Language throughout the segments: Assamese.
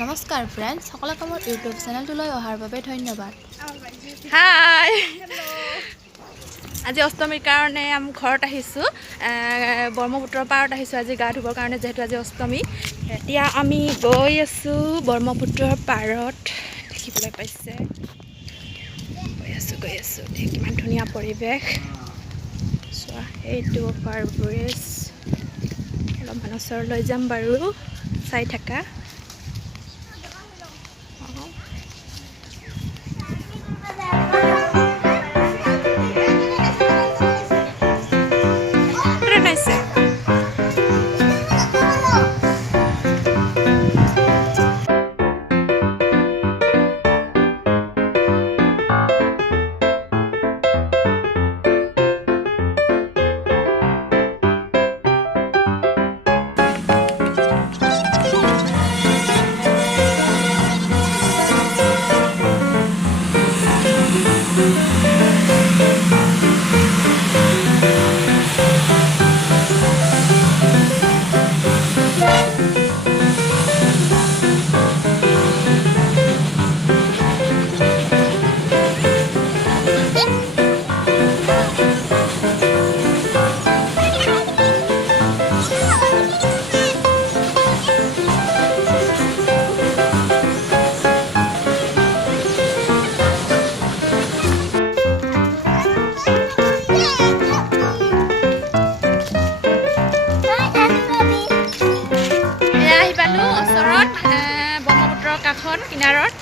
নমস্কাৰ ফ্ৰেণ্ডছ, সকলোকে মোৰ ইউটিউব চেনেলটোলৈ অহাৰ বাবে ধন্যবাদ। হাই, আজি অষ্টমীৰ কাৰণে আমি ঘৰত আহিছোঁ, ব্ৰহ্মপুত্ৰৰ পাৰত আহিছোঁ আজি গা ধুবৰ কাৰণে, যিহেতু আজি অষ্টমী। এতিয়া আমি গৈ আছোঁ ব্ৰহ্মপুত্ৰৰ পাৰত, দেখিবলৈ পাইছে। গৈ আছোঁ কিমান ধুনীয়া পৰিৱেশ চোৱা। এইটো অভাৰ ব্ৰিজ, অলপমান ওচৰলৈ যাম বাৰু, চাই থাকা। ব্ৰহ্মপুত্ৰৰ কাষত কিনাৰত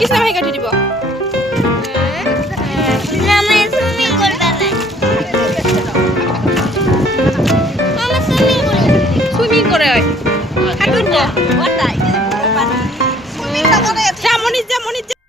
কিছু ভাই কাটি দিব। সুইমিং কৰে মনিজ যা